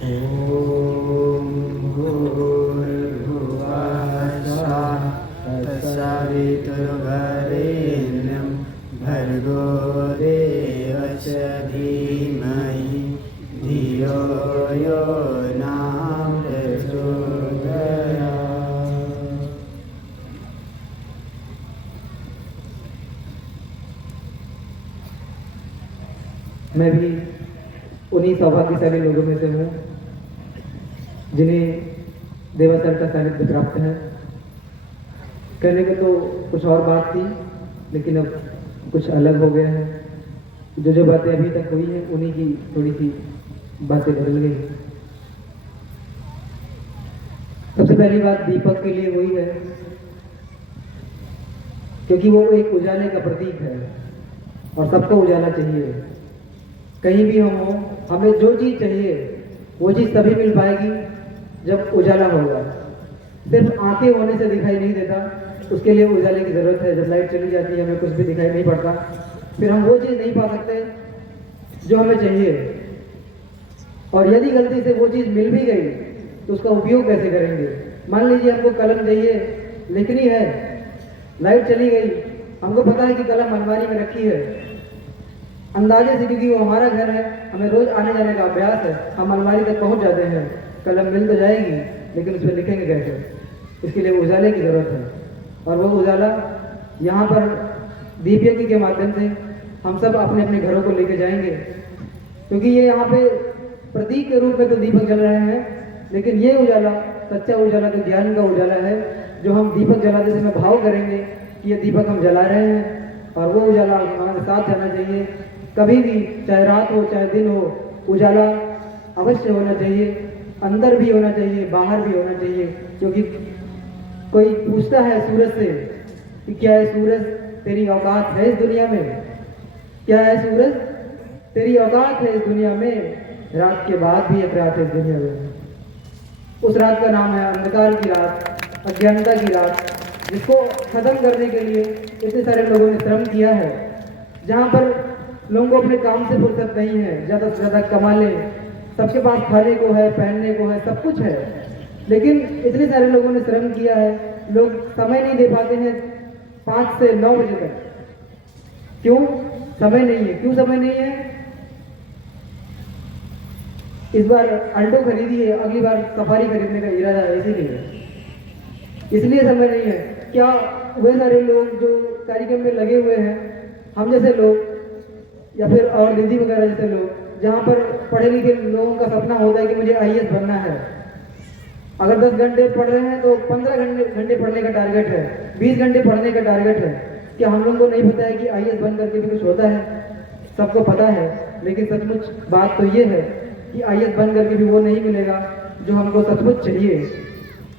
ॐ भूर्भुवः स्वः तत्सवितुर्वरेण्यं भर्गो देवस्य धीमहि धियो यो नः प्रचोदयात्। मैं भी उन्हीं सौभाग्यशाली लोगों में से हूँ जिन्हें देवासर का सानिध्य प्राप्त है। कहने को तो कुछ और बात थी, लेकिन अब कुछ अलग हो गया है। जो बातें अभी तक हुई हैं उन्हीं की थोड़ी सी बातें बदल गई। सबसे पहली बात दीपक के लिए हुई है, क्योंकि वो एक उजाले का प्रतीक है और सबको उजाला चाहिए। कहीं भी हम हो, हमें जो चीज़ चाहिए वो चीज़ तभी मिल पाएगी जब उजाला होगा। सिर्फ आंखें होने से दिखाई नहीं देता, उसके लिए उजाले की ज़रूरत है। जब लाइट चली जाती है हमें कुछ भी दिखाई नहीं पड़ता, फिर हम वो चीज़ नहीं पा सकते जो हमें चाहिए। और यदि गलती से वो चीज़ मिल भी गई तो उसका उपयोग कैसे करेंगे। मान लीजिए हमको कलम चाहिए, लिखनी है, लाइट चली गई, हमको पता है कि कलम अलमारी में रखी है, अंदाजे से, क्योंकि वो हमारा घर है, हमें रोज आने जाने का अभ्यास है, हम अलमारी तक पहुंच जाते हैं। कलम मिल तो जाएगी, लेकिन उस पर लिखेंगे कैसे। इसके लिए उजाले की ज़रूरत है, और वो उजाला यहाँ पर दीप यज्ञ के माध्यम से हम सब अपने अपने घरों को लेके जाएंगे। क्योंकि ये यहाँ पे प्रतीक के रूप में तो दीपक जल रहे हैं, लेकिन ये उजाला, सच्चा उजाला तो ज्ञान का उजाला है, जो हम दीपक जलाते समय भाव करेंगे कि ये दीपक हम जला रहे हैं, और वो उजाला हमारे साथ जाना चाहिए। कभी भी, चाहे रात हो चाहे दिन हो, उजाला अवश्य होना चाहिए। अंदर भी होना चाहिए, बाहर भी होना चाहिए। क्योंकि कोई पूछता है सूरज से कि क्या है सूरज तेरी औकात है इस दुनिया में, क्या है सूरज तेरी औकात है इस दुनिया में। रात के बाद भी एक रात है इस दुनिया में। उस रात का नाम है अंधकार की रात, अज्ञानता की रात, जिसको खत्म करने के लिए इतने सारे लोगों ने श्रम किया है। जहाँ पर लोगों को अपने काम से फुर्सत नहीं है, ज़्यादा से ज़्यादा कमा लें, सबके पास खाने को है, पहनने को है, सब कुछ है, लेकिन इतने सारे लोगों ने श्रम किया है, लोग समय नहीं दे पाते हैं 5 से 9 बजे तक। क्यों समय नहीं है? क्यों समय नहीं है? इस बार अल्टो खरीदी है, अगली बार सफारी खरीदने का इरादा है, इसलिए समय नहीं है। क्या वे सारे लोग जो कार्यक्रम में लगे हुए हैं, हम जैसे लोग या फिर और दीदी वगैरह जैसे लोग, जहाँ पर पढ़े लिखे लोगों का सपना होता है कि मुझे आईएएस बनना है, अगर 10 घंटे पढ़ रहे हैं तो 15 घंटे पढ़ने का टारगेट है, 20 घंटे पढ़ने का टारगेट है। क्या हम लोगों को नहीं पता है कि आईएएस बन करके भी कुछ होता है? सबको पता है, लेकिन सचमुच बात तो ये है कि आईएएस बन करके भी वो नहीं मिलेगा जो हमको सचमुच चाहिए।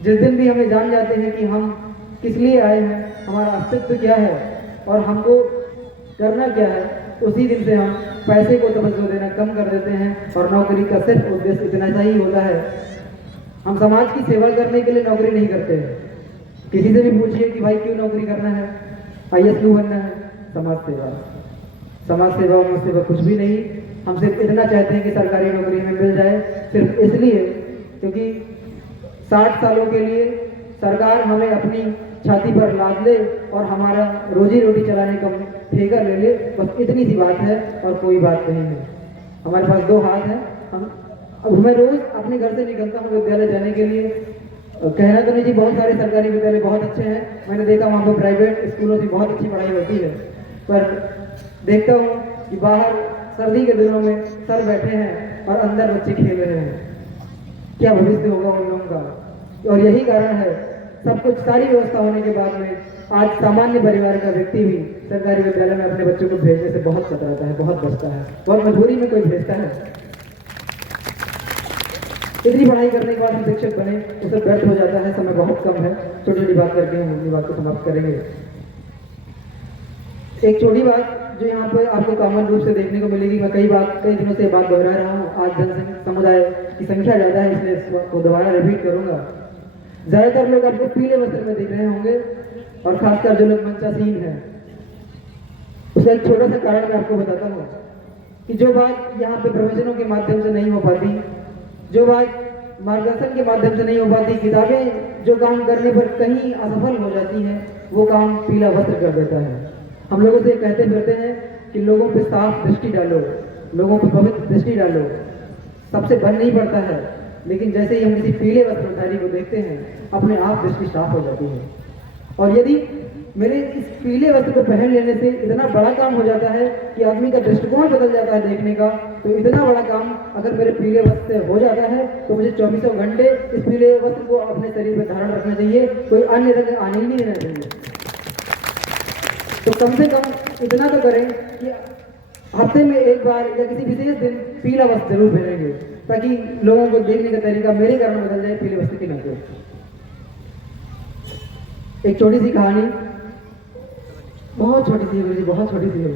जिस दिन भी हमें जान जाते हैं कि हम किस लिए आए हैं, हमारा अस्तित्व क्या है और हमको करना क्या है, उसी दिन से हम पैसे को तवज्जो देना कम कर देते हैं और नौकरी का सिर्फ उद्देश्य इतना सा ही होता है। हम समाज की सेवा करने के लिए नौकरी नहीं करते हैं। किसी से भी पूछिए कि भाई क्यों नौकरी करना है, आईएएस क्यों बनना है? समाज सेवा। समाज सेवा उम्र सेवा कुछ भी नहीं। हम सिर्फ इतना चाहते हैं कि सरकारी नौकरी हमें मिल जाए, सिर्फ इसलिए क्योंकि 60 सालों के लिए सरकार हमें अपनी छाती पर लाद ले और हमारा रोजी रोटी चलाने का ठेका ले ले, बस इतनी सी बात है और कोई बात नहीं है। हमारे पास 2 हाथ हैं। अब मैं रोज अपने घर से निकलता हूँ विद्यालय जाने के लिए। कहना तो नहीं जी, बहुत सारे सरकारी विद्यालय बहुत अच्छे हैं, मैंने देखा वहाँ पर प्राइवेट स्कूलों से बहुत अच्छी पढ़ाई होती है, पर देखता हूँ कि बाहर सर्दी के दिनों में सर बैठे हैं और अंदर बच्चे खेल रहे हैं। क्या भविष्य होगा उन लोगों का? और यही कारण है, सब कुछ सारी व्यवस्था होने के बाद में आज सामान्य परिवार का व्यक्ति भी सरकारी विद्यालय में अपने बच्चों को भेजने से बहुत कतराता है, बहुत बचता है, बहुत मजबूरी में कोई भेजता है। इतनी पढ़ाई करने के बाद हम शिक्षक बने, उसे व्यर्थ हो जाता है, समय बहुत कम है। छोटी छोटी बात करके हम अपनी बात को समाप्त करेंगे। एक छोटी बात जो यहाँ पे आपको कॉमन रूप से देखने को मिलेगी, मैं कई दिनों से बात दोहरा रहा हूँ, आज समुदाय की संख्या ज़्यादा है इसलिए इसको दोबारा रिपीट करूँगा। ज़्यादातर लोग आपको पीले वस्त्र में दिख रहे होंगे, और खासकर जो लोग मंचासीन हैं, उसका एक छोटा सा कारण मैं आपको बताता हूँ कि जो बात यहाँ पे प्रवचनों के माध्यम से नहीं हो पाती, जो बात मार्गदर्शन के माध्यम से नहीं हो पाती, किताबें जो काम करने पर कहीं असफल हो जाती हैं, वो काम पीला वस्त्र कर देता है। हम लोगों से कहते फिरते हैं कि लोगों पे साफ दृष्टि डालो, लोगों पे पवित्र दृष्टि डालो, सबसे बन नहीं पड़ता है, लेकिन जैसे ही हम किसी पीले वस्त्रधारी को देखते हैं, अपने आप दृष्टि साफ हो जाती है। और यदि मेरे इस पीले वस्त्र को पहन लेने से इतना बड़ा काम हो जाता है कि आदमी का दृष्टिकोण बदल जाता है देखने का, तो इतना बड़ा काम अगर मेरे पीले वस्त्र से हो जाता है तो मुझे 24 घंटे इस पीले वस्त्र को अपने शरीर पर धारण रखना चाहिए, कोई अन्य रंग आने ही नहीं देना चाहिए। तो कम से कम इतना तो करें कि हफ्ते में एक बार या किसी विशेष दिन पीला वस्त्र जरूर पहनेंगे, ताकि लोगों को देखने का तरीका मेरे कारण बदल जाए पीले वस्त्र के नाते। एक छोटी सी कहानी, बहुत छोटी सी है, बहुत छोटी सी है।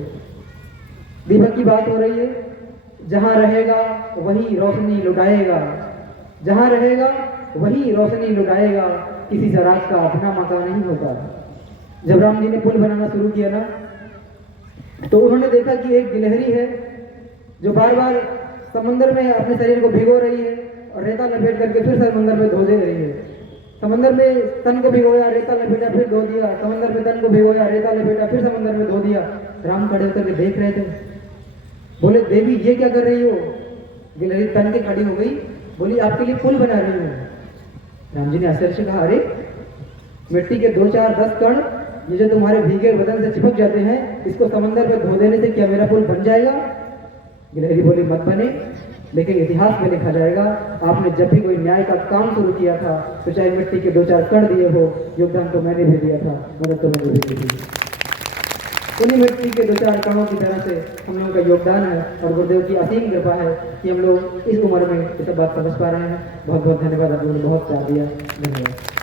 दीपक की बात हो रही है। जहां रहेगा वही रोशनी लुटाएगा, जहां रहेगा वही रोशनी लुटाएगा, किसी चराग का अपना मकान नहीं होता। जब राम जी ने पुल बनाना शुरू किया ना, तो उन्होंने देखा कि एक गिलहरी है जो बार बार समंदर में अपने शरीर को भिगो रही है और रेता लपेट करके फिर समंदर में धो दे रही है। समंदर में तन को भिगोया, रेता लपेटा, फिर धो दिया, समंदर में तन को भिगोया, रेता लपेटा, फिर समंदर में धो दिया। राम खड़े होकर के देख रहे थे। बोले, देवी ये क्या कर रही हो? गिलहरी तन के खड़ी हो गई, बोली आपके लिए पुल बना रही हूँ। राम जी ने आश्चर्य से कहा, अरे मिट्टी के 2 4 10 कण ये जो तुम्हारे भीगे बदन से चिपक जाते हैं, इसको समंदर में धो देने से क्या मेरा पुल बन जाएगा? गिलहरी बोली, मत बने, लेकिन इतिहास में लिखा जाएगा आपने जब भी कोई न्याय का काम शुरू किया था तो चाहे मिट्टी के 2 4 कण दिए हो, योगदान तो मैंने भी दिया था, मदद तो मैंने भी दी थी। उन्हीं मिट्टी के 2 4 कणों की तरह से हम लोगों का योगदान है और गुरुदेव की असीम कृपा है कि हम लोग इस उम्र में ये सब बात समझ पा रहे हैं। बहुत बहुत धन्यवाद, आप लोगों ने बहुत प्यार दिया। धन्यवाद।